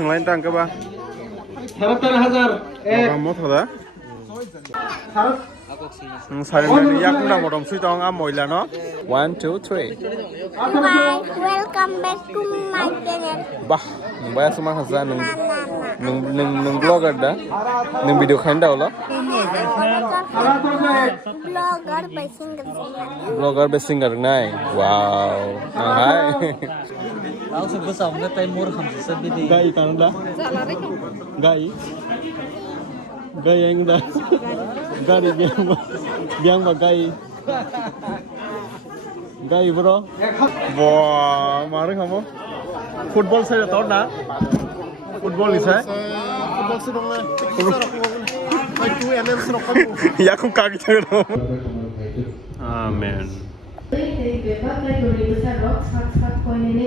थोंलायनो टांगोबा 73,000 Kamu thada? Silent yak na bottom sui tong am moila no. 1 2 3. Welcome back to my channel. Bah, nung baya suma khasa nung blogger da. Nung video khain da ulo. Blogger by single singer. Blogger be singer nai. Wow. Nang hai. Aku sebut sama tay mur kham sebidi. Gai tan da. Gai. Gai yang da. Gari biang ba gai. Gai bro. Wah, mari kamu. Football saya tahu na. Football ni saya. Football sedang na. Itu MM sedang kamu. Ya aku kaget dong. Amen. Dari bebas dari 2000 rock 1 poin ini